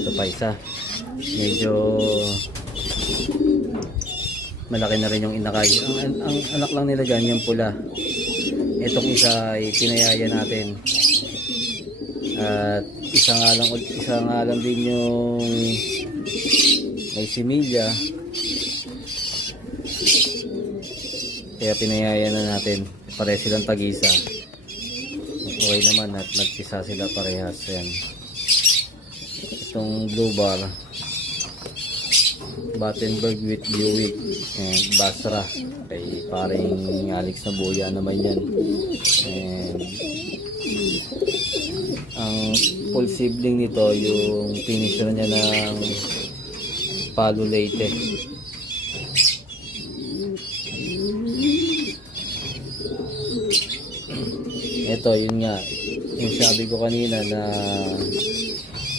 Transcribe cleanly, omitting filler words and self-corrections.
Ito pa isa. Medyo malaki na rin yung inakay. Ang anak lang nila dyan, yung pula. Itong isa ay pinayaya natin. At isa nga lang din yung may similya. Kaya pinayaya na natin. Pare silang tag-isa. Okay naman at nagpisa sila parehas. Yan. Itong blue bar, Battenberg with Buick and Basra. Kay paring Alex na buya naman yan. And ang full sibling nito, yung finisher niya ng Palo Leyte. Ito, yun nga, yung sabi ko kanina na